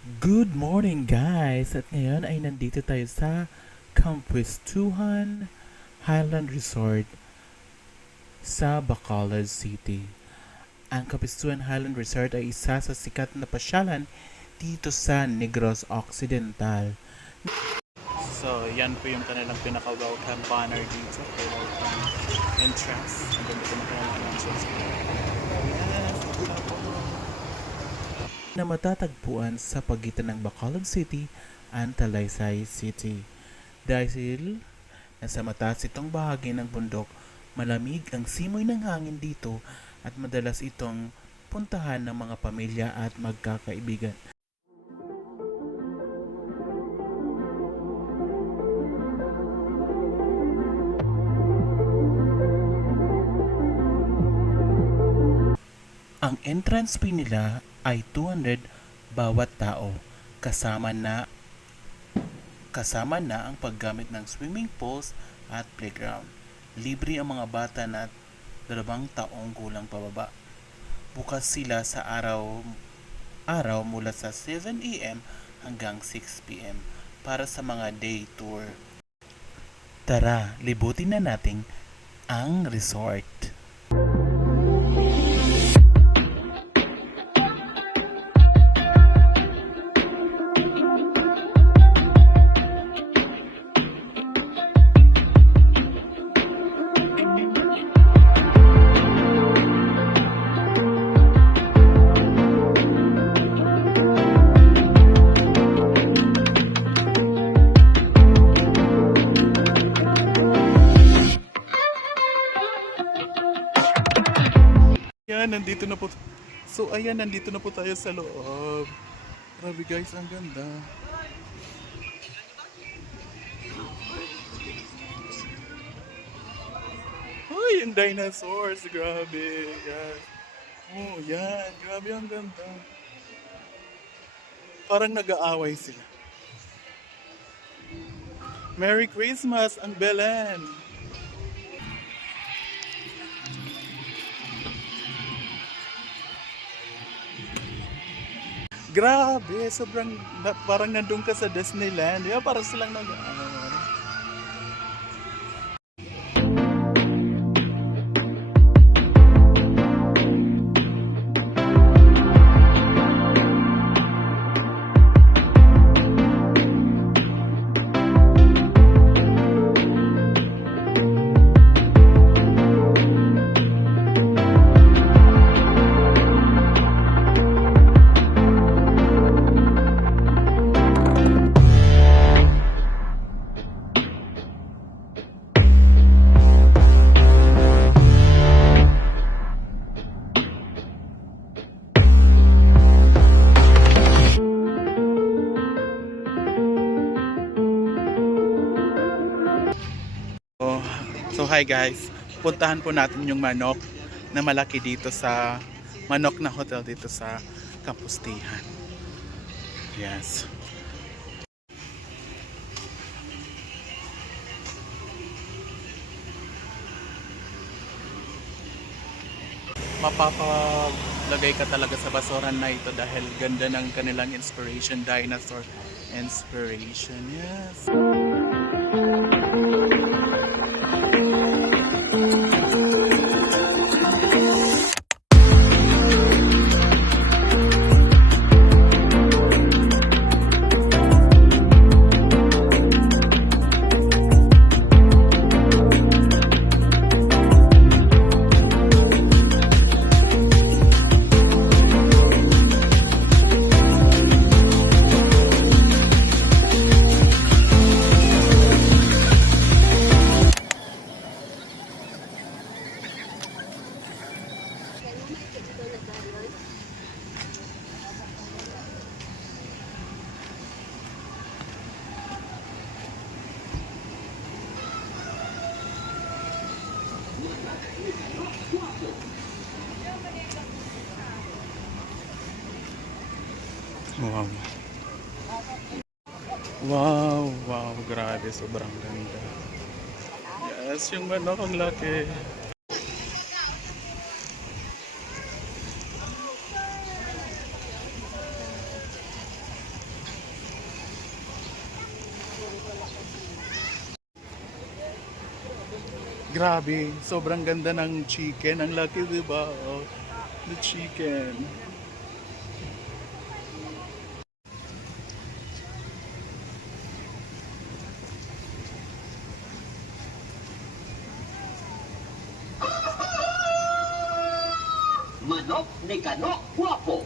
Good morning guys! At ngayon ay nandito tayo sa Kampuestuhan Highland Resort sa Bacolod City. Ang Kampuestuhan Highland Resort ay isa sa sikat na pasyalan dito sa Negros Occidental. So, yan po yung kanilang pinaka-welcome banner dito. Welcome entrance. Ang ganda po ng kanilang announcements. Yes, na matatagpuan sa pagitan ng Bacolod City at Talisay City. Dahil nasa mataas itong bahagi ng bundok, malamig ang simoy ng hangin dito at madalas itong puntahan ng mga pamilya at magkakaibigan. Ang entrance fee nila ay 200 bawat tao, kasama na ang paggamit ng swimming pools at playground. Libre ang mga bata na 2 taong gulang pababa. Bukas sila sa araw mula sa 7 a.m. hanggang 6 p.m. para sa mga day tour. Tara, libutin na natin ang resort. Nandito na po. So, ayan, nandito na po tayo sa loob. Grabe guys, ang ganda. Ay, yung dinosaurs. Grabe, guys. Oh, yan. Grabe, ang ganda. Parang nag-aaway sila. Merry Christmas, ang Belen. Grabe, sobrang parang nandun ka sa Disneyland. Di ba? Parang silang So hi guys, puntahan po natin yung manok na malaki dito sa manok na hotel dito sa Kampustihan. Yes. Mapapaglagay ka talaga sa basuran na ito dahil ganda ng kanilang inspiration, dinosaur inspiration. Yes. Wow. Wow, wow, grabe, sobrang ganda. Yes, yung manok ang laki. Grabe, sobrang ganda ng chicken. Ang laki, di ba? Oh, the chicken. Manok ni Kano Guapo.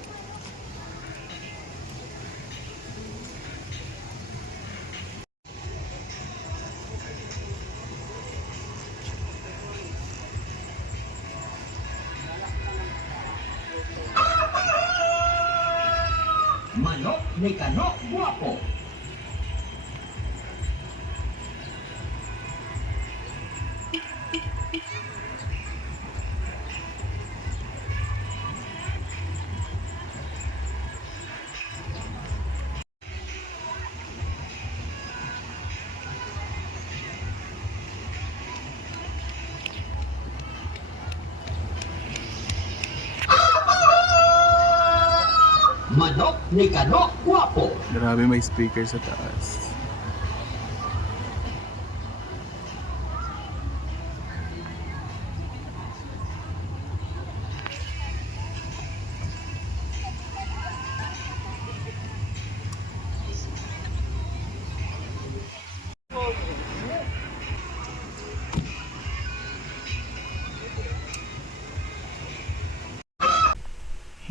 Manok ni Kano Guapo. Manok ni Kano Guapo. Grabe, may speaker sa taas.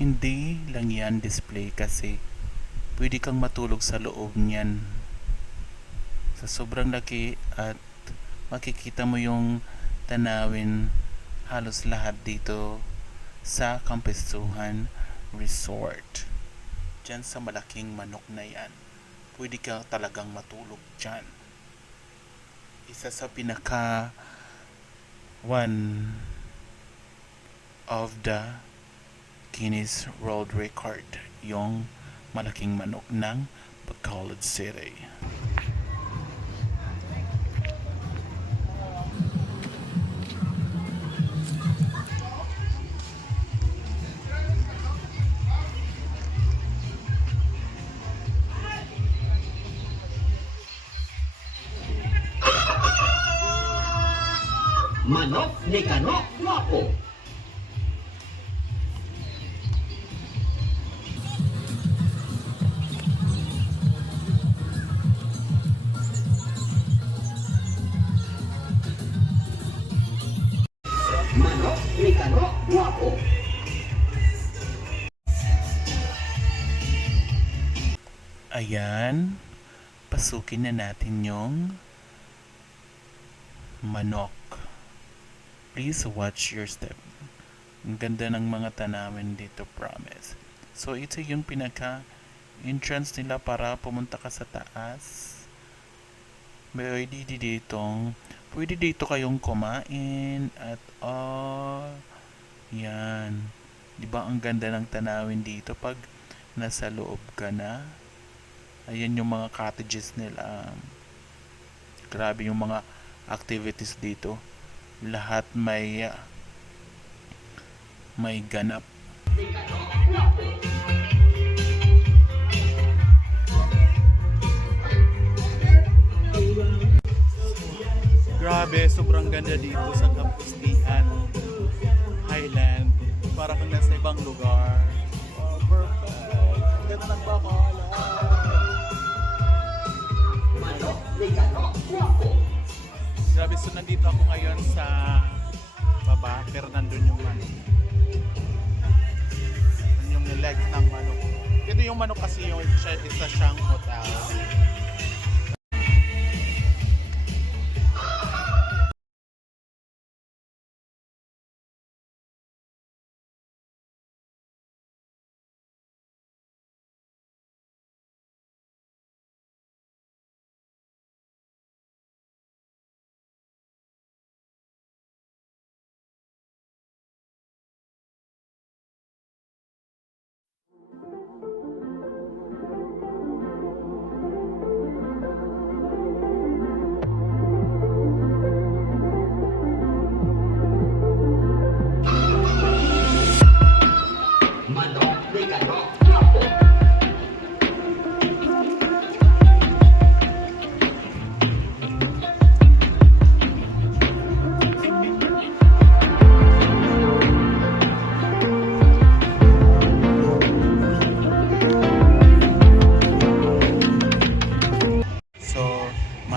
Hindi lang yan display kasi pwede kang matulog sa loob niyan. Sa sobrang laki at makikita mo yung tanawin halos lahat dito sa Kampestuhan Resort. Diyan sa malaking manok na yan. Pwede ka talagang matulog dyan. Isa sa pinaka one of the Guinness World Record yung malaking manok ng Bacolod City. Manok ni Kano Guapo. Manok ni Kano Guapo. Ayan, pasukin na natin yung manok. Please watch your step. Ang ganda ng mga tanawin dito, promise. So, ito yung pinaka entrance nila para pumunta ka sa taas. Pwede dito kayong kumain at all. Yan. Di ba ang ganda ng tanawin dito pag nasa loob ka na? Ayan yung mga cottages nila. Grabe yung mga activities dito. Lahat may ganap. Grabe, sobrang ganda dito sa Kapustihan Highland. Para kang nasa ibang lugar. Oh, perfect. Ang ganda ng Bacolod. Manok ni Kano Guapo. Grabe, so nandito ako ngayon sa baba, pero nandun yung manok. Nandun yung leg ng manok. Ito yung manok kasi yung isa siyang hotel.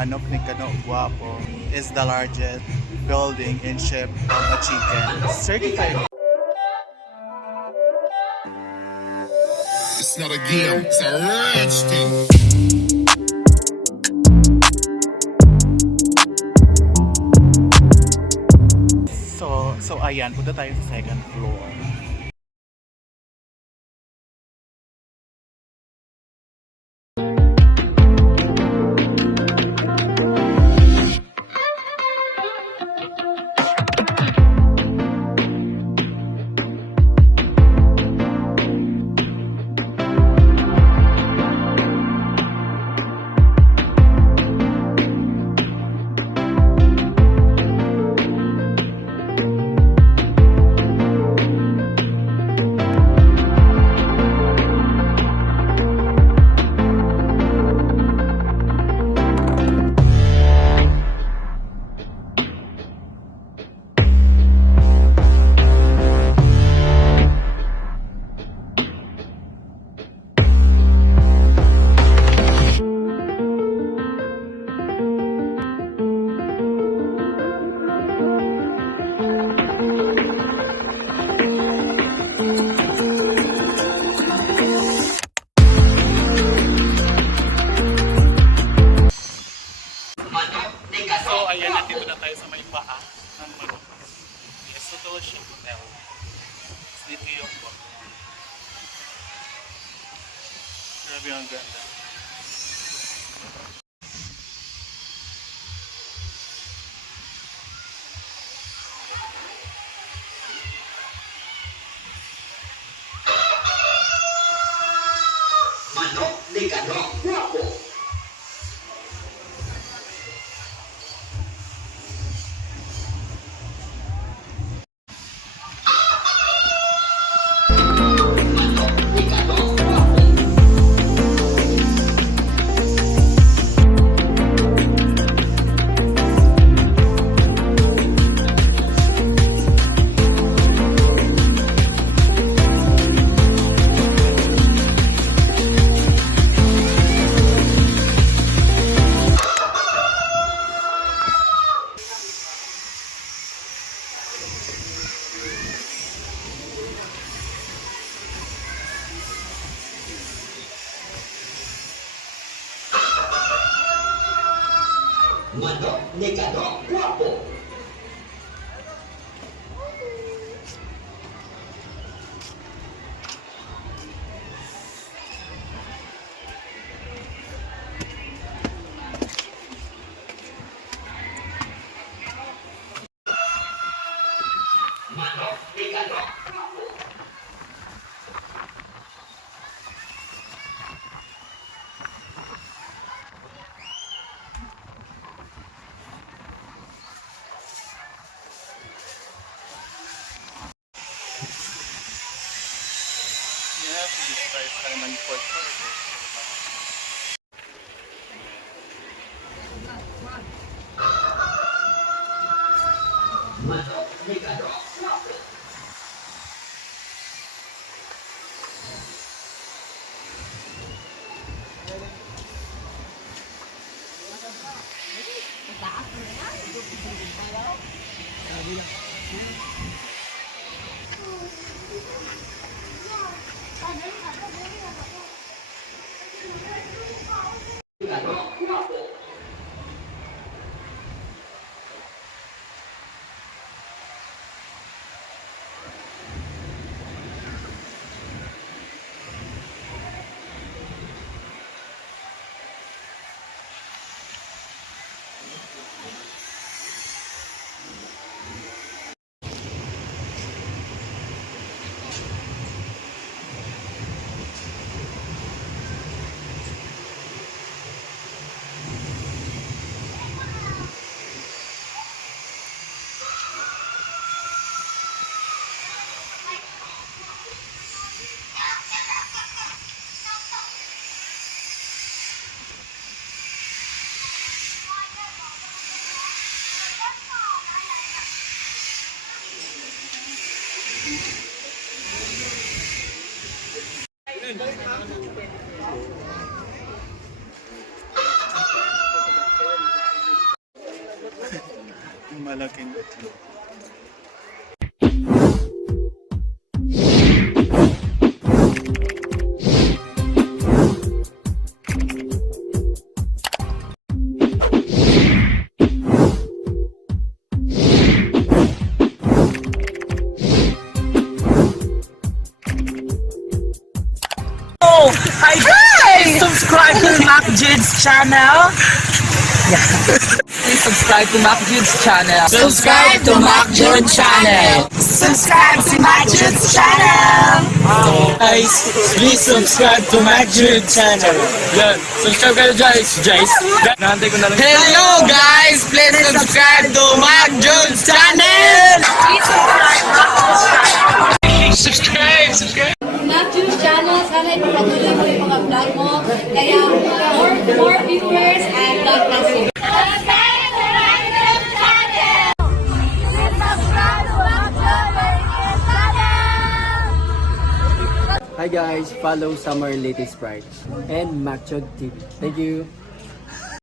Manok ni Kano Guapo is the largest building in shape of a chicken. Certified. It's not a game, it's a rich thing. So ayan, punta tayo sa second floor. Manok ni So Kano ayan, nandito Guwapo. na tayo sa may paa ng manok. Yes, ito siya hotel. Dito yung po. Grabe ang ganda. Manok ni Kano Guwapo. Manok ni Kano Guwapo. Manok ni Kano Guwapo. Manok ni Kano Guwapo. Yes, dito tayo sa may Port Harcourt. Manok ni Kano Guwapo. Kano Guwapo. malaking itlog. Hi guys! Subscribe to Mac Jude's channel. Please subscribe to Mac Jude's channel. Subscribe to Mac Jude channel. Subscribe to Mac Jude's channel. Guys, please subscribe to Mac Jude channel. Yan, subscribe kayo guys. Nahantay ko na lang. Hello guys! Please subscribe to Mac Jude's channel. Subscribe! Mac Jude channel, sana ipapatuloy mo yung mga vlog mo. Kaya more viewers and God bless you. Hi guys, follow Summer Latest Sprite and Macchod TV. Thank you.